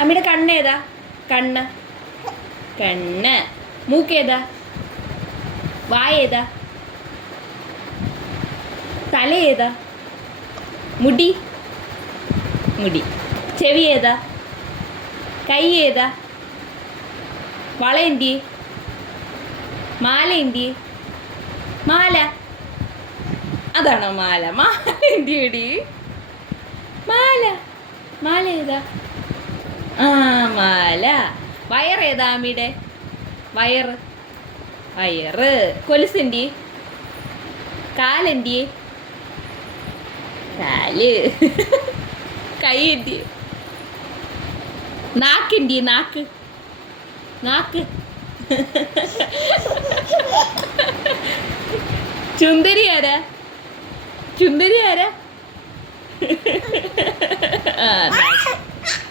അമ്മയുടെ കണ്ണ് ഏതാ? കണ്ണ്. കണ്ണ്. മൂക്കേതാ? വായ ഏതാ? തല ഏതാ? മുടി. മുടി. ചെവി ഏതാ? കൈ ഏതാ? വള എന്തിയെ? മാല എന്തിയെ? മാല. അതാണോ മാല? മാല എന്തിയടി? മാല. മാല ഏതാ? ആ, മാല. വയറേതാ അമ്മയുടെ? വയറ്. വയറ്. കൊലുസെന്തിയെ? കാലെന്തിയെ? കാല്. കൈ എന്തിയെ? നാക്കെന്തിയെ? നാക്ക്. നാക്ക്. ചുന്ദരി ആരാ? ചുന്ദരി ആരാ? ആ,